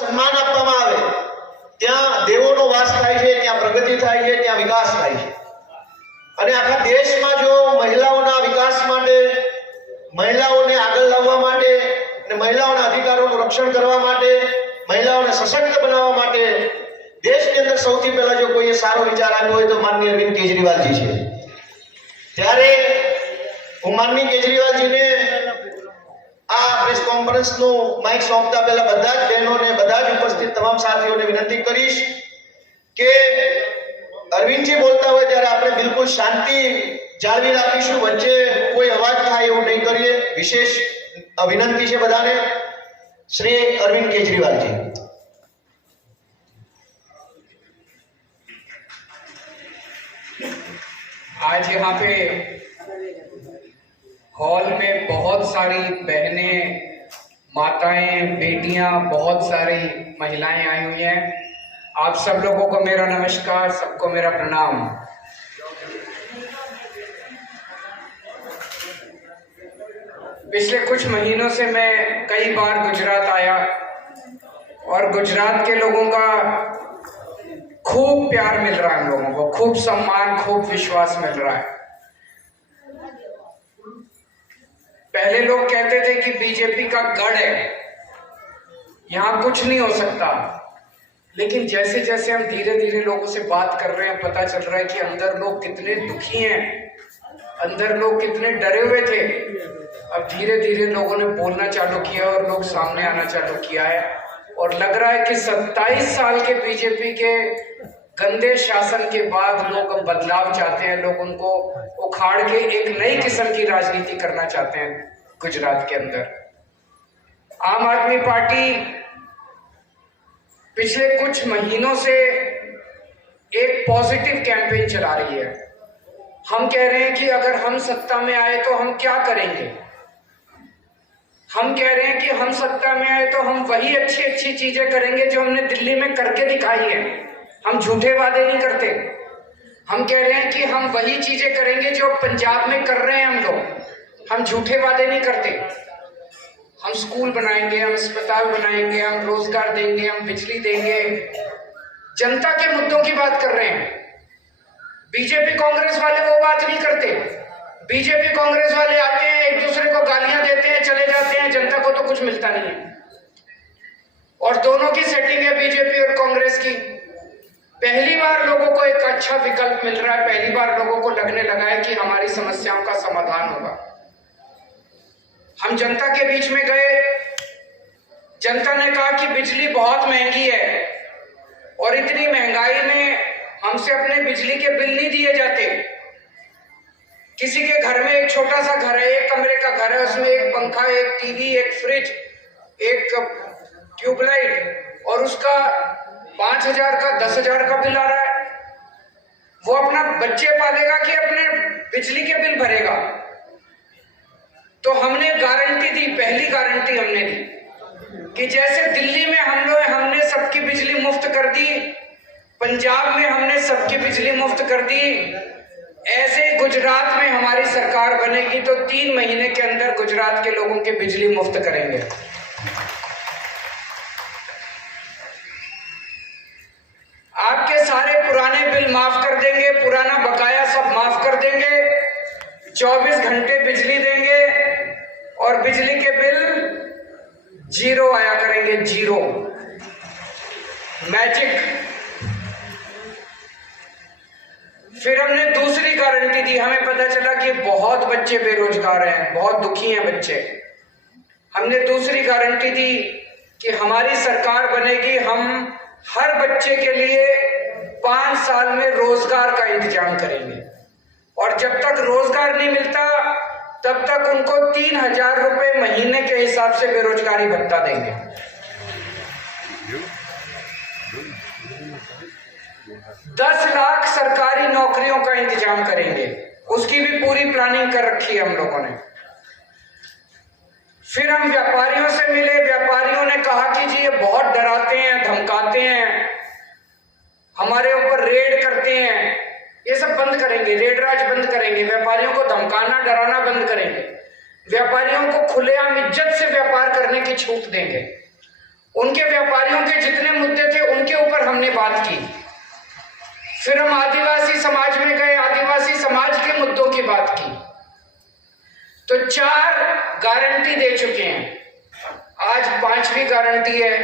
સન્માન આપવામાં આવે ત્યાં દેવોનો વાસ થાય છે, ત્યાં પ્રગતિ થાય છે, ત્યાં વિકાસ થાય છે. અને આખા દેશમાં જો મહિલાઓના વિકાસ માટે, મહિલાઓને આગળ લાવવા માટે અને મહિલાઓના અધિકારોનું રક્ષણ કરવા માટે, મહિલાઓને સશક્ત બનાવવા માટે દેશની અંદર સૌથી પહેલા જો કોઈએ સારો વિચાર આપ્યો હોય તો માનનીય અરવિંદ કેજરીવાલજી છે. ત્યારે હું માનનીય કેજરીવાલજીને આ પ્રેસ કોન્ફરન્સનું માઇક સોંપતા પહેલા બધા જ બહેનોને, બધા જ ઉપસ્થિત તમામ સાથીઓને વિનંતી કરીશ કે અરવિંદજી બોલતા હોય ત્યારે આપણે બિલકુલ શાંતિ જાળવી રાખીશું, વચ્ચે કોઈ અવાજ થાય એવું નહીં કરીએ. વિશેષ વિનંતી છે બધાને. શ્રી અરવિંદ કેજરીવાલજી. आज यहाँ पे हॉल में बहुत सारी बहनें, माताएं, बेटियां, बहुत सारी महिलाएं आई हुई हैं. आप सब लोगों को मेरा नमस्कार, सबको मेरा प्रणाम. पिछले कुछ महीनों से मैं कई बार गुजरात आया और गुजरात के लोगों का खूब प्यार मिल रहा है, हम लोगों को खूब सम्मान, खूब विश्वास मिल रहा है. पहले लोग कहते थे कि बीजेपी का गढ़ है, यहां कुछ नहीं हो सकता. लेकिन जैसे जैसे हम धीरे धीरे लोगों से बात कर रहे हैं, पता चल रहा है कि अंदर लोग कितने दुखी हैं, अंदर लोग कितने डरे हुए थे. अब धीरे धीरे लोगों ने बोलना चालू किया और लोग सामने आना चालू किया है. और लग रहा है कि 27 साल के बीजेपी के गंदे शासन के बाद लोग अब बदलाव चाहते हैं. लोग उनको उखाड़ के एक नई किस्म की राजनीति करना चाहते हैं गुजरात के अंदर. आम आदमी पार्टी पिछले कुछ महीनों से एक पॉजिटिव कैंपेन चला रही है. हम कह रहे हैं कि अगर हम सत्ता में आए तो हम क्या करेंगे. हम कह रहे हैं कि हम सत्ता में आए तो हम वही अच्छी अच्छी चीजें करेंगे जो हमने दिल्ली में करके दिखाई है. हम झूठे वादे नहीं करते. हम कह रहे हैं कि हम वही चीजें करेंगे जो पंजाब में कर रहे हैं हम लोग. हम झूठे वादे नहीं करते. हम स्कूल बनाएंगे, हम अस्पताल बनाएंगे, हम रोजगार देंगे, हम बिजली देंगे. जनता के मुद्दों की बात कर रहे हैं. बीजेपी कांग्रेस वाले वो बात नहीं करते. बीजेपी कांग्रेस वाले आते हैं, एक दूसरे को गालियां देते हैं, चले जाते हैं. जनता को तो कुछ मिलता नहीं है. और दोनों की सेटिंग है, बीजेपी और कांग्रेस की. पहली बार लोगों को एक अच्छा विकल्प मिल रहा है. पहली बार लोगों को लगने लगा है कि हमारी समस्याओं का समाधान होगा. हम जनता के बीच में गए. जनता ने कहा कि बिजली बहुत महंगी है और इतनी महंगाई में हमसे अपने बिजली के बिल नहीं दिए जाते. किसी के घर में एक छोटा सा घर है, एक कमरे का घर है, उसमें एक पंखा, एक टीवी, एक फ्रिज, एक ट्यूबलाइट, और उसका 5,000 का 10,000 का बिल आ रहा है. वो अपना बच्चे पालेगा कि अपने बिजली के बिल भरेगा. तो हमने गारंटी दी, पहली गारंटी हमने दी कि जैसे दिल्ली में हमने सबकी बिजली मुफ्त कर दी, पंजाब में हमने सबकी बिजली मुफ्त कर दी, ऐसे गुजरात में हमारी सरकार बनेगी तो 3 महीने के अंदर गुजरात के लोगों की बिजली मुफ्त करेंगे. आपके सारे पुराने बिल माफ कर देंगे, पुराना बकाया सब माफ कर देंगे, 24 घंटे बिजली देंगे और बिजली के बिल 0 आया करेंगे. 0 मैजिक. फिर हमने दूसरी गारंटी दी. हमें पता चला कि बहुत बच्चे बेरोजगार हैं, बहुत दुखी हैं बच्चे. हमने दूसरी गारंटी दी कि हमारी सरकार बनेगी, हम हर बच्चे के लिए 5 साल में रोजगार का इंतजाम करेंगे. और जब तक रोजगार नहीं मिलता तब तक उनको 3,000 रुपए महीने के हिसाब से बेरोजगारी भत्ता देंगे. 10 लाख सरकारी नौकरियों का इंतजाम करेंगे. उसकी भी पूरी प्लानिंग कर रखी है हम लोगों ने. फिर हम व्यापारियों से मिले. व्यापारियों ने कहा कि जी ये बहुत डराते हैं, धमकाते हैं, हमारे ऊपर रेड करते हैं. ये सब बंद करेंगे, रेड राज बंद करेंगे. व्यापारियों को धमकाना, डराना बंद करेंगे. व्यापारियों को खुलेआम इज्जत से व्यापार करने की छूट देंगे. उनके व्यापारियों के 4 गारंटी दे चुके हैं। आज 5वीं गारंटी है,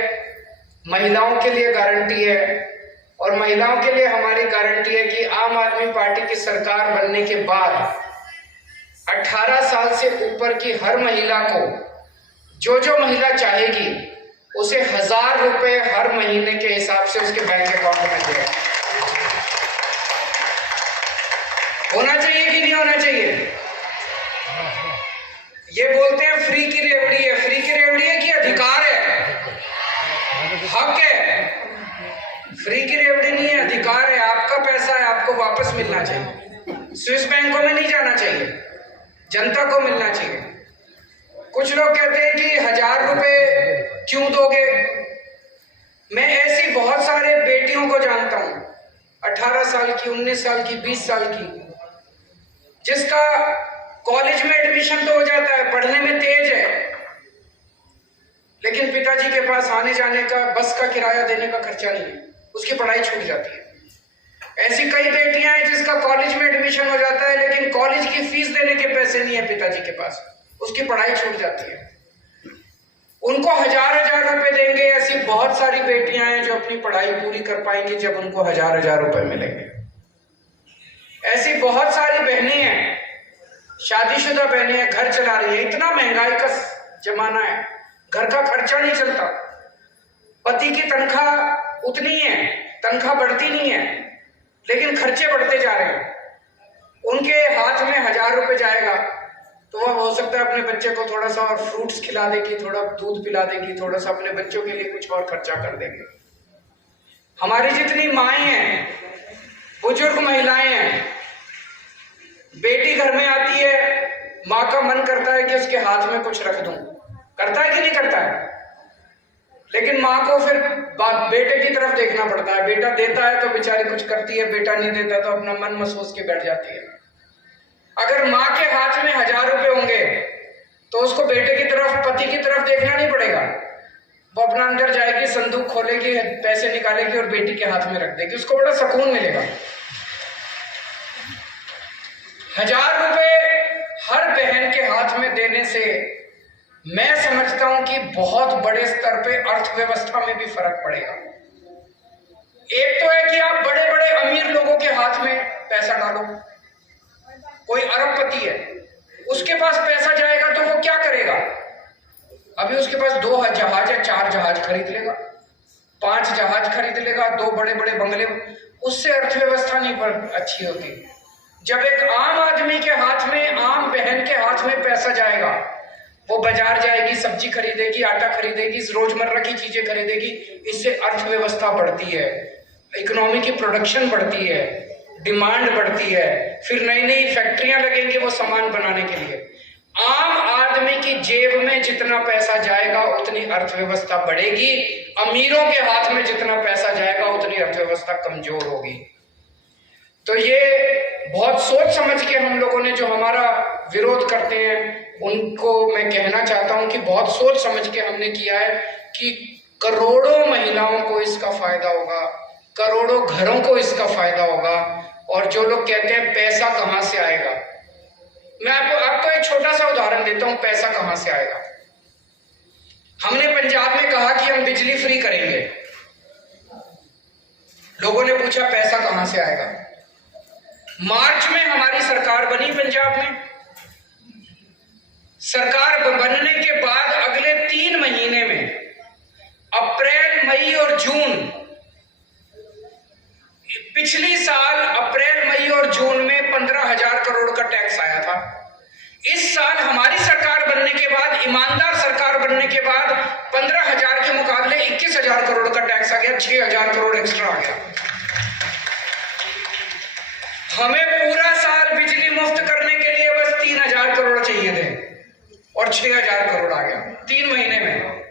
महिलाओं के लिए गारंटी है। और महिलाओं के लिए हमारी गारंटी है कि आम आदमी पार्टी की सरकार बनने के बाद 18 साल से ऊपर की हर महिला को जो महिला चाहेगी उसे 1000 रुपए हर महीने के हिसाब से उसके बैंक अकाउंट में देगा। होना चाहिए कि नहीं होना चाहिए? ये बोलते हैं फ्री की रेवड़ी है। फ्री की रेवड़ी है कि अधिकार है, हक है? फ्री की रेवड़ी नहीं है, अधिकार है। आपका पैसा है, आपको वापस मिलना चाहिए। स्विस बैंकों में नहीं जाना चाहिए, जनता को मिलना चाहिए। कुछ लोग कहते हैं कि 1000 रुपए क्यों दोगे? मैं ऐसी बहुत सारे बेटियों को जानता हूं, 18 साल की, 19 साल की, 20 साल की, जिसका कॉलेज में एडमिशन तो हो जाता है, पढ़ने में तेज है, लेकिन पिताजी के पास आने जाने का, बस का किराया देने का खर्चा नहीं है, उसकी पढ़ाई छूट जाती है। ऐसी कई बेटियां हैं जिसका कॉलेज में एडमिशन हो जाता है, लेकिन कॉलेज की फीस देने के पैसे नहीं है पिताजी के पास, उसकी पढ़ाई छूट जाती है। उनको 1000 रुपए देंगे। ऐसी बहुत सारी बेटियां हैं जो अपनी पढ़ाई पूरी कर पाएंगी जब उनको 1000 रुपए मिलेंगे। ऐसी बहुत सारी बहनें हैं, शादीशुदा बहनें हैं, घर चला रही है। इतना महंगाई का जमाना है, घर का खर्चा नहीं चलता, पति की तनख्वाह उतनी है, तनख्वाह बढ़ती नहीं है, लेकिन खर्चे बढ़ते जा रहे हैं। उनके हाथ में 1000 रुपए जाएगा तो वह हो सकता है अपने बच्चे को थोड़ा सा और फ्रूट्स खिला देगी, थोड़ा दूध पिला देगी, थोड़ा सा अपने बच्चों के लिए कुछ और खर्चा कर देगी। हमारी जितनी माएं हैं, बुजुर्ग महिलाएं हैं, बेटी घर में आती है, माँ का मन करता है कि उसके हाथ में कुछ रख दूं, करता है कि नहीं करता है? लेकिन माँ को फिर बेटे की तरफ देखना पड़ता है। बेटा देता है तो बेचारी कुछ करती है, बेटा नहीं देता तो अपना मन महसूस के बैठ जाती है। अगर माँ के हाथ में 1000 रुपए होंगे तो उसको बेटे की तरफ, पति की तरफ देखना नहीं पड़ेगा। वो अपना अंदर जाएगी, संदूक खोलेगी, पैसे निकालेगी और बेटी के हाथ में रख देगी, उसको बड़ा सुकून मिलेगा। 1000 रुपए हर बहन के हाथ में देने से मैं समझता हूं कि बहुत बड़े स्तर पे अर्थव्यवस्था में भी फर्क पड़ेगा। एक तो है कि आप बड़े बड़े अमीर लोगों के हाथ में पैसा डालो। कोई अरबपति है, उसके पास पैसा जाएगा तो वो क्या करेगा? अभी उसके पास 2 जहाज या 4 जहाज खरीद लेगा, 5 जहाज खरीद लेगा, 2 बड़े बड़े बंगले। उससे अर्थव्यवस्था नहीं अच्छी होती। जब एक आम आदमी के हाथ में, आम बहन के हाथ में पैसा जाएगा, वो बाजार जाएगी, सब्जी खरीदेगी, आटा खरीदेगी, रोजमर्रा की चीजें खरीदेगी, इससे अर्थव्यवस्था बढ़ती है, इकोनॉमी की प्रोडक्शन बढ़ती है, डिमांड बढ़ती है, फिर नई नई फैक्ट्रियां लगेंगी वो सामान बनाने के लिए। आम आदमी की जेब में जितना पैसा जाएगा उतनी अर्थव्यवस्था बढ़ेगी, अमीरों के हाथ में जितना पैसा जाएगा उतनी अर्थव्यवस्था कमजोर होगी। तो ये बहुत सोच समझ के हम लोगों ने, जो हमारा विरोध करते हैं, उनको मैं कहना चाहता हूं कि बहुत सोच समझ के हमने किया है कि करोड़ों महिलाओं को इसका फायदा होगा, करोड़ों घरों को इसका फायदा होगा। और जो लोग कहते हैं पैसा कहां से आएगा, मैं आपको एक छोटा सा उदाहरण देता हूं, पैसा कहां से आएगा। हमने पंजाब में कहा कि हम बिजली फ्री करेंगे, लोगों ने पूछा पैसा कहां से आएगा। मार्च में हमारी सरकार बनी पंजाब में। सरकार बनने के बाद अगले 3 महीने में, अप्रैल, मई और जून, पिछली साल अप्रैल, मई और जून में 15,000 करोड़ का टैक्स आया था। इस साल हमारी सरकार बनने के बाद, ईमानदार सरकार बनने के बाद 15,000 के मुकाबले 21,000 करोड़ का टैक्स आ गया, 6,000 करोड़ एक्स्ट्रा आ गया। हमें पूरा साल बिजली मुफ्त करने के लिए बस 3,000 करोड़ चाहिए थे और 6,000 करोड़ आ गया 3 महीने में।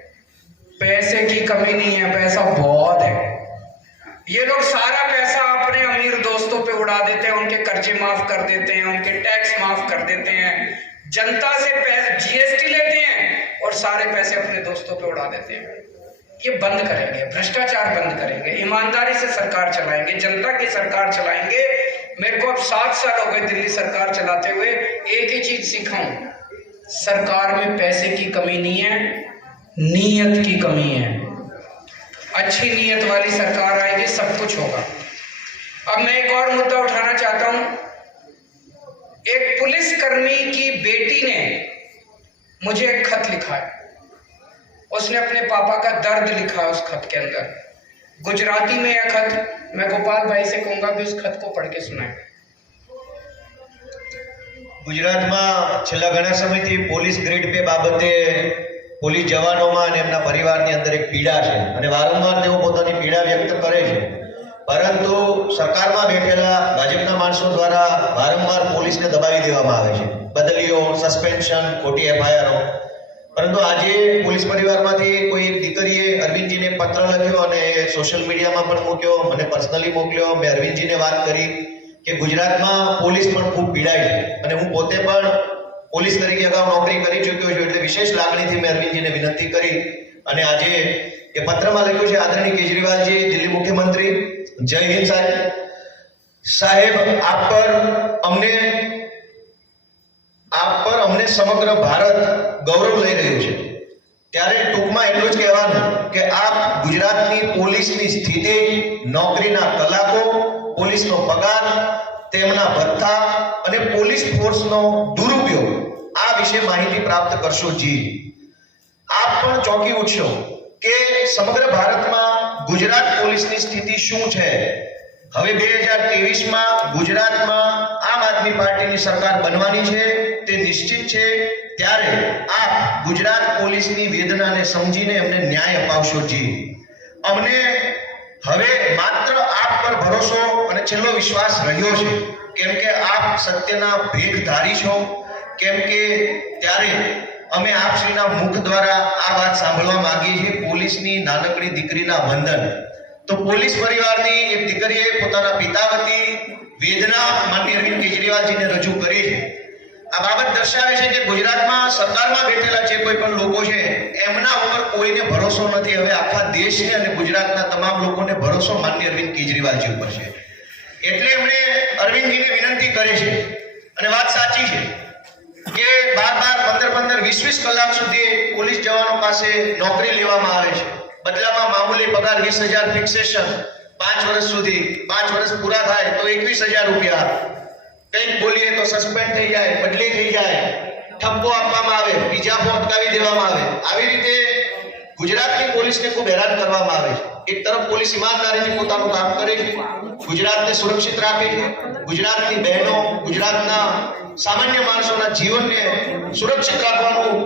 पैसे की कमी नहीं है, पैसा बहुत है। ये लोग सारा पैसा अपने अमीर दोस्तों पे उड़ा देते हैं, उनके कर्जे माफ कर देते हैं, उनके टैक्स माफ कर देते हैं, जनता से जीएसटी लेते हैं और सारे पैसे अपने दोस्तों पे उड़ा देते हैं। ये बंद करेंगे, भ्रष्टाचार बंद करेंगे, ईमानदारी से सरकार चलाएंगे, जनता की सरकार चलाएंगे। मेरे को अब 7 साल हो गए दिल्ली सरकार चलाते हुए, एक ही चीज सीखा हूं सरकार में पैसे की कमी नहीं है, नीयत की कमी है। अच्छी नीयत वाली सरकार आएगी, सब कुछ होगा। अब मैं एक और मुद्दा उठाना चाहता हूं। एक पुलिसकर्मी की बेटी ने मुझे एक खत लिखा है। उसने अपने पापा का दर्द लिखा है उस खत के अंदर, गुजराती में यह खत। मैं गोपाल भाई से कहूंगा कि उस खत को पढ़ के सुनाए। ગુજરાતમાં છેલ્લા ઘણા સમયથી પોલીસ ગ્રેડ પે બાબતે પોલીસ જવાનોમાં અને એમના પરિવારની અંદર એક પીડા છે અને વારંવાર તેઓ પોતાની પીડા વ્યક્ત કરે છે, પરંતુ સરકારમાં બેઠેલા ભાજપના માણસો દ્વારા વારંવાર પોલીસને દબાવી દેવામાં આવે છે, બદલીઓ, સસ્પેન્શન, ખોટી એફઆઈઆરો। પરંતુ આજે પોલીસ પરિવારમાંથી કોઈ એક દીકરીએ અરવિંદજીને પત્ર લખ્યો અને સોશિયલ મીડિયામાં પણ મૂક્યો, મને પર્સનલી મોકલ્યો। મેં અરવિંદજીને વાત કરી કે ગુજરાતમાં પોલીસ પણ ખૂબ પીડાય છે અને હું પોતે પણ પોલીસ તરીકે અગાઉ નોકરી કરી ચૂક્યો છું, એટલે વિશેષ લાગણીથી મેં અરવિંદજીને વિનંતી કરી અને આજે એ પત્રમાં લખ્યું છે, આદરણીય કેજરીવાલજી, દિલ્હી મુખ્યમંત્રી, જય હિન્દ સાહેબ, આપ પર અમને સમગ્ર ભારત ગૌરવ લઈ રહ્યું છે। ત્યારે ટૂંકમાં એટલું જ કહેવાનું કે આપ ગુજરાતની પોલીસની સ્થિતિ, નોકરીના કલાકો, પોલીસનો પગાર, તેમના ભથ્થા અને પોલીસ ફોર્સનો દુરુપયોગ આ વિશે માહિતી પ્રાપ્ત કરશો જી। આપ પણ ચોંકી ઉઠશો કે સમગ્ર ભારતમાં ગુજરાત પોલીસની સ્થિતિ શું છે। હવે 2023માં ગુજરાતમાં આમ આદમી પાર્ટીની સરકાર બનવાની છે, તે નિશ્ચિત છે। ત્યારે આપ ગુજરાત પોલીસની વેદનાને સમજીને એમને ન્યાય અપાવશો જી। અમને હવે માત્ર આપ પર ભરોસો અને છેલ્લો વિશ્વાસ રહ્યો છે, કેમ કે આપ સત્યના ભેખધારી છો। કેમ કે ત્યારે અમે આપશ્રીના મુખ દ્વારા આ વાત સાંભળવા માંગીએ છીએ, પોલીસની નાનકડી દીકરીના વંદન। તો પોલીસ પરિવારની એક દીકરીએ પોતાના પિતા વતી વેદના માનનીય અરવિંદ કેજરીવાલજીને રજૂ કરી છે। આ બાબત દર્શાવે છે કે ગુજરાતમાં સરકારમાં બેઠેલા જે કોઈ પણ લોકો છે એમના ઉપર કોઈને ભરોસો નથી। હવે આખા દેશને અને ગુજરાતના તમામ લોકોને ભરોસો માનનીય અરવિંદ કેજરીવાલજી ઉપર છે, એટલે એમણે અરવિંદજીને વિનંતી કરી છે અને વાત સાચી છે કે 12-15, 20 કલાક સુધી પોલીસ જવાનો પાસે નોકરી લેવામાં આવે છે, બદલામાં મામૂલી પગાર 20,000 ફિક્સેશન, 5 વર્ષ સુધી, 5 વર્ષ પૂરા થાય તો 21,000 રૂપિયા, કંઈક બોલીએ તો સસ્પેન્ડ થઈ જાય, બદલી થઈ જાય, ઠપકો આપવામાં આવે, બીજા અટકાવી દેવામાં આવે। આવી રીતે ગુજરાતની પોલીસને ખૂબ હેરાન કરવામાં આવે છે। એક તરફ પોલીસ ઈમાનદારીથી પોતાનું કામ કરે છે, ગુજરાતને સુરક્ષિત રાખે છે, ગુજરાતની બહેનો, ગુજરાતના સામાન્ય માણસોના જીવનને સુરક્ષિત રાખવાનું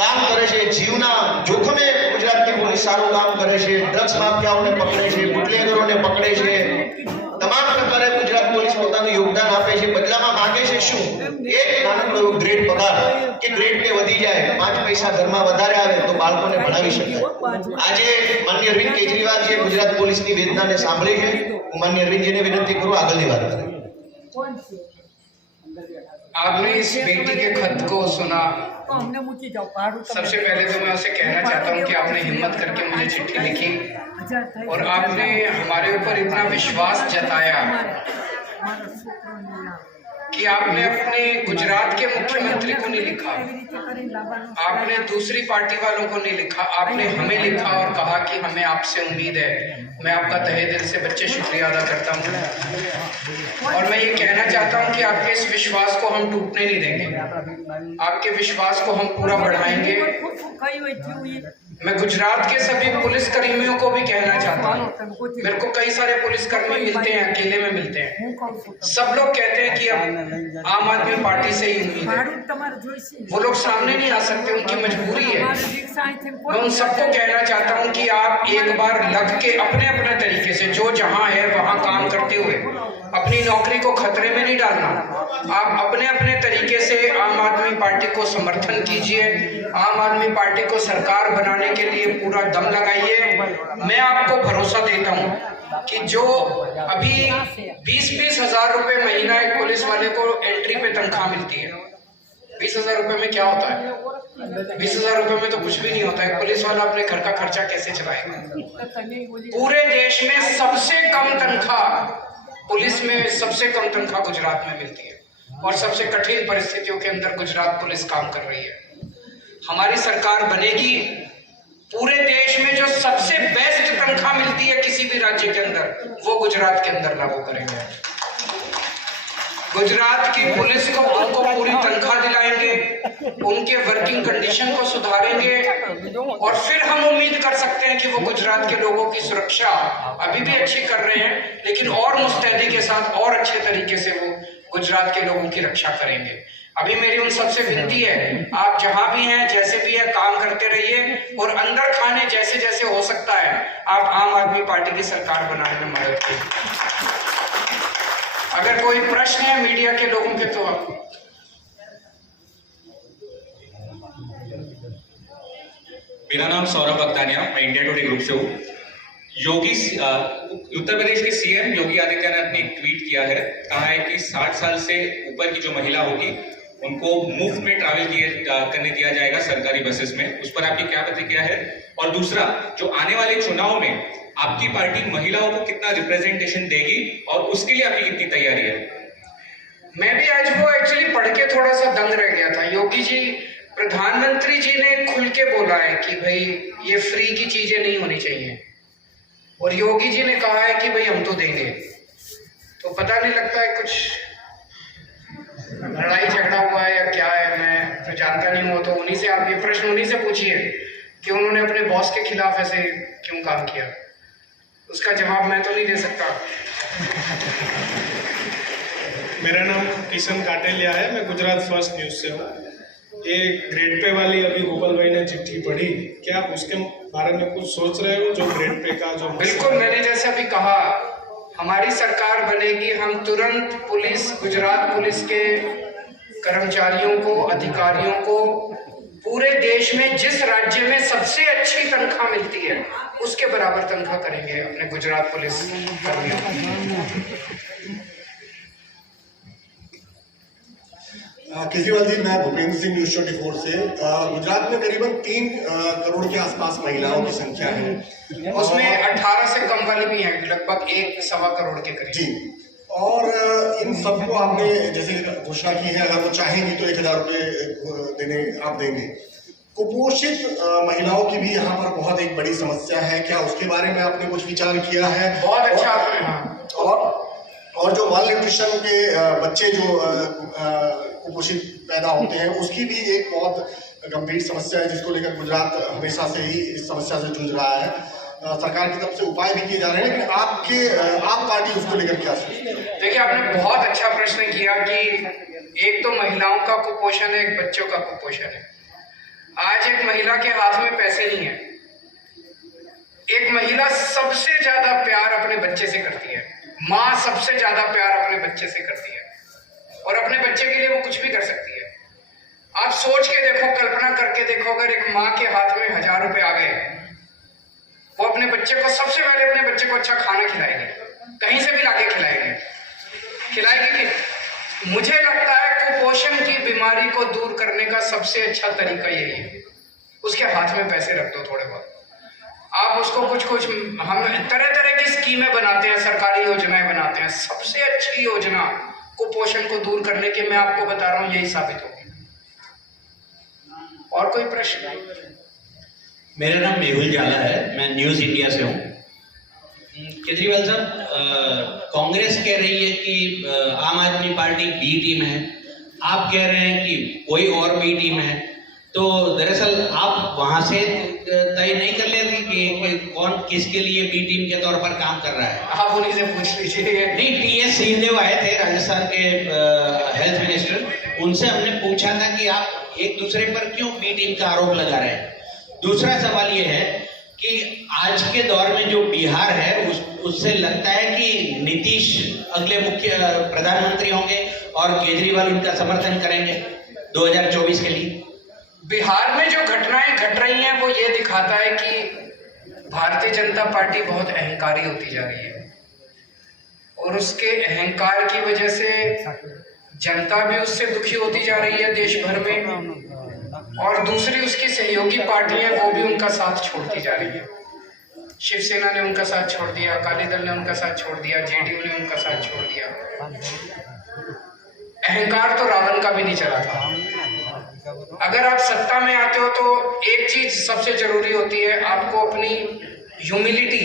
કામ કરે છે। જીવના જોખમે ગુજરાતની પોલીસ સારું કામ કરે છે, ડ્રગ્સ માફિયાઓને પકડે છે, બુટલેગરોને પકડે છે, તમામ પ્રકારે ગુજરાત પોલીસ પોતાનું યોગદાન આપે છે। બદલામાં માંગે છે શું? એક નાનકડો ગ્રેડ પગાર કે ગ્રેડ પે વધી જાય, 5 પૈસા ઘરમાં વધારે આવે તો બાળકોને ભણાવી શકાય। આજે માનનીય અરવિંદ કેજરીવાલજીએ ગુજરાત પોલીસની વેદનાને સાંભળી છે। હું માનનીય અરવિંદજીને વિનંતી કરું આગળની વાત કરેं। आपने इस बेटी के खत को सुना। सबसे पहले तो मैं उसे कहना चाहता हूँ कि आपने हिम्मत करके मुझे चिट्ठी लिखी और आपने हमारे ऊपर इतना विश्वास जताया कि आपने अपने गुजरात के मुख्यमंत्री को नहीं लिखा, आपने दूसरी पार्टी वालों को नहीं लिखा, आपने हमें लिखा और कहा कि हमें आपसे उम्मीद है। मैं आपका तहे दिल से बच्चे शुक्रिया अदा करता हूँ और मैं ये कहना चाहता हूँ कि आपके इस विश्वास को हम टूटने नहीं देंगे, आपके विश्वास को हम पूरा बढ़ाएंगे। मैं गुजरात के सभी पुलिस कर्मियों को भी कहना चाहता हूँ, मेरे को कई सारे पुलिसकर्मी मिलते हैं, अकेले में मिलते हैं, सब लोग कहते हैं कि अब आम आदमी पार्टी से ही उम्मीद है। वो लोग सामने नहीं आ सकते, उनकी मजबूरी है। मैं उन सबको कहना चाहता हूँ कि आप एक बार लग के अपने अपने तरीके से जो जहाँ है वहाँ काम करते हुए अपनी नौकरी को खतरे में नहीं डालना। आप अपने अपने तरीके से आम आदमी पार्टी को समर्थन कीजिए, आम आदमी पार्टी को सरकार बनाने के लिए पूरा दम लगाइए। मैं आपको भरोसा देता हूँ कि जो अभी 20-20 हजार रुपए महीना एक पुलिस वाले को एंट्री पे तनख्वाह मिलती है, 20,000 रुपए में क्या होता है? 20,000 रुपए में तो कुछ भी नहीं होता है। पुलिस वाला अपने घर का खर्चा कैसे चलाएगा? पूरे देश में सबसे कम तनख्वाह पुलिस में, सबसे कम तनख्वाह गुजरात में मिलती है। और सबसे कठिन परिस्थितियों के अंदर गुजरात पुलिस काम कर रही है। हमारी सरकार बनेगी, पूरे देश में जो सबसे बेस्ट तनख्वाह मिलती है किसी भी राज्य के अंदर, वो गुजरात के अंदर लागू करेंगे। गुजरात की पुलिस को उनको पूरी तनख्वाह दिलाएंगे, उनके वर्किंग कंडीशन को सुधारेंगे, और फिर हम उम्मीद कर सकते हैं कि वो गुजरात के लोगों की सुरक्षा अभी भी अच्छी कर रहे हैं, लेकिन और मुस्तैदी के साथ और अच्छे तरीके से वो गुजरात के लोगों की रक्षा करेंगे। अभी मेरी उन सबसे विनती है, आप जहां भी हैं, जैसे भी है, काम करते रहिए, और अंदर खाने जैसे जैसे हो सकता है आप आम आदमी पार्टी की सरकार बनाने में मदद कीजिए। अगर कोई प्रश्न है मीडिया के लोगों के तो आप। मेरा नाम सौरभ अक्तानिया, मैं इंडिया टुडे ग्रुप से हूँ। उत्तर प्रदेश के सीएम योगी आदित्यनाथ ने एक ट्वीट किया है, कहा है कि 60 साल से ऊपर की जो महिला होगी उनको मुफ्त में ट्रैवल करने दिया जाएगा सरकारी बसेस में। उस पर आपकी क्या प्रतिक्रिया है? और दूसरा, जो आने वाले चुनाव में आपकी पार्टी महिलाओं को कितना रिप्रेजेंटेशन देगी और उसके लिए आपकी कितनी तैयारी है? मैं भी आज वो एक्चुअली पढ़ के थोड़ा सा दंग रह गया था। योगी जी, प्रधानमंत्री जी ने खुल के बोला है कि भाई ये फ्री की चीजें नहीं होनी चाहिए, और योगी जी ने कहा है कि भाई हम तो देंगे। तो पता नहीं लगता है कुछ लड़ाई झगड़ा हुआ है या क्या है, मैं तो जानता नहीं हूँ। तो उन्हीं से आप ये प्रश्न उन्हीं से पूछिए कि उन्होंने अपने बॉस के खिलाफ ऐसे क्यों काम किया, उसका जवाब मैं तो नहीं दे सकता। मेरा नाम किशन काटेलिया है, मैं गुजरात फर्स्ट न्यूज से हूँ। ये ग्रेड पे वाली अभी गोपाल भाई ने चिट्ठी पढ़ी, क्या आप उसके बारे में कुछ सोच रहे हो? जो ग्रेड पे का जो बिल्कुल, मैंने जैसा भी कहा, हमारी सरकार बनेगी, हम तुरंत गुजरात पुलिस के कर्मचारियों को, अधिकारियों को पूरे देश में जिस राज्य में सबसे अच्छी तनख्वाह मिलती है उसके बराबर तनख्वाह करेंगे अपने गुजरात पुलिस कर्मियों को। केजरीवाल जी, मैं भूपेंद्र सिंह, न्यूज 24 से। गुजरात में करीबन 3 करोड़ के आसपास महिलाओं की संख्या है, उसमें 18 से कम वाली भी हैं, लगभग 1.25 करोड़ के करीब जी। और इन सबको आपने जैसे घोषणा की है, अगर वो चाहेंगी तो 1000 रुपये देने आप देंगे। कुपोषित महिलाओं की भी यहाँ पर बहुत एक बड़ी समस्या है, क्या उसके बारे में आपने कुछ विचार किया है? बहुत अच्छा आपने। और जो माल न्यूट्रिशन के बच्चे जो कुपोषित पैदा होते हैं, उसकी भी एक बहुत गंभीर समस्या है, जिसको लेकर गुजरात हमेशा से ही इस समस्या से जूझ रहा है। सरकार की तरफ से उपाय भी किए जा रहे हैं, लेकिन आप पार्टी उसको लेकर क्या सोचते हैं? देखिए, आपने बहुत अच्छा प्रश्न किया कि एक तो महिलाओं का कुपोषण है, एक बच्चों का कुपोषण है। आज एक महिला के हाथ में पैसे नहीं है, एक महिला सबसे ज्यादा प्यार अपने बच्चे से करती है। माँ सबसे ज्यादा प्यार अपने बच्चे से करती है, और अपने बच्चे के लिए वो कुछ भी कर सकती है। आप सोच के देखो, कल्पना करके देखो, अगर एक माँ के हाथ में 1000 रुपए आ गए, वो अपने बच्चे को सबसे पहले अपने बच्चे को अच्छा खाना खिलाएगी, कहीं से भी लाके खिलाएगी कि मुझे लगता है कुपोषण की बीमारी को दूर करने का सबसे अच्छा तरीका यही है। उसके हाथ में पैसे रख दो थोड़े बहुत, आप उसको कुछ हम तरह तरह की स्कीमें बनाते हैं, सरकारी योजनाएं बनाते हैं। सबसे अच्छी योजना कुपोषण को दूर करने की, मैं आपको बता रहा हूं, यही साबित होगी। और कोई प्रश्न? मेरा नाम मेहुल जाला है, मैं न्यूज़ इंडिया से हूँ। केजरीवाल साहब, कांग्रेस कह रही है कि आम आदमी पार्टी बी टीम है, आप कह रहे हैं कि कोई और बी टीम है, तो दरअसल आप वहाँ से तय नहीं कर लेते कि कौन किसके लिए बी टीम के तौर पर काम कर रहा है? आप उन्हीं से पूछ लीजिए। नहीं, टी.एस. सिंहदेव आए थे, राजस्थान के हेल्थ मिनिस्टर, उनसे हमने पूछा था कि आप एक दूसरे पर क्यों बी टीम का आरोप लगा रहे हैं। दूसरा सवाल ये है कि आज के दौर में जो बिहार है, उससे लगता है कि नीतीश अगले मुख्य प्रधानमंत्री होंगे और केजरीवाल उनका समर्थन करेंगे 2024 के लिए। बिहार में जो घटनाएं घट रही हैं वो ये दिखाता है कि भारतीय जनता पार्टी बहुत अहंकारी होती जा रही है, और उसके अहंकार की वजह से जनता भी उससे दुखी होती जा रही है देश भर में, और दूसरी उसकी सहयोगी पार्टियां वो भी उनका साथ छोड़ती जा रही है। शिवसेना ने उनका साथ छोड़ दिया, अकाली दल ने उनका साथ छोड़ दिया, जेडीयू ने उनका साथ छोड़ दिया। अहंकार तो रावण का भी नहीं चला था। अगर आप सत्ता में आते हो तो एक चीज सबसे जरूरी होती है, आपको अपनी ह्यूमिलिटी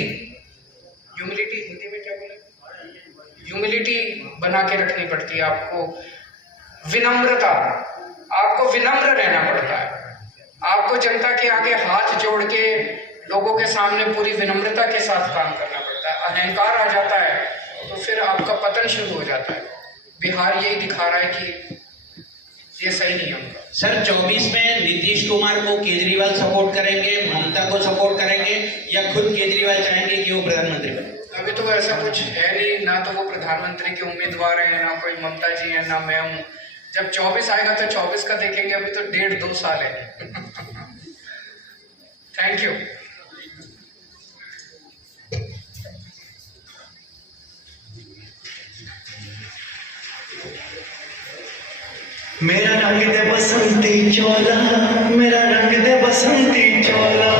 हिंदी में क्या बोले, ह्यूमिलिटी बना के रखनी पड़ती है। आपको विनम्रता, आपको विनम्र रहना पड़ता है। आपको जनता के आगे हाथ जोड़ के लोगों के सामने पूरी विनम्रता के साथ काम करना पड़ता है। अहंकार आ जाता है तो फिर आपका पतन शुरू हो जाता है। बिहार यही दिखा रहा है कि ये सही नहीं है उनका। सर 24 में नीतीश कुमार को केजरीवाल सपोर्ट करेंगे, ममता को सपोर्ट करेंगे, या खुद केजरीवाल चाहेंगे कि वो प्रधानमंत्री बने? अभी तो ऐसा कुछ है नहीं, ना तो वो प्रधानमंत्री के उम्मीदवार हैं, ना कोई ममता जी हैं, ना मैं हूँ। जब 24 आएगा तो 24 का देखेंगे, अभी तो 1.5-2 साल है। Thank you. मेरा रंग दे बसंती चोला, मेरा रंग दे बसंती चोला।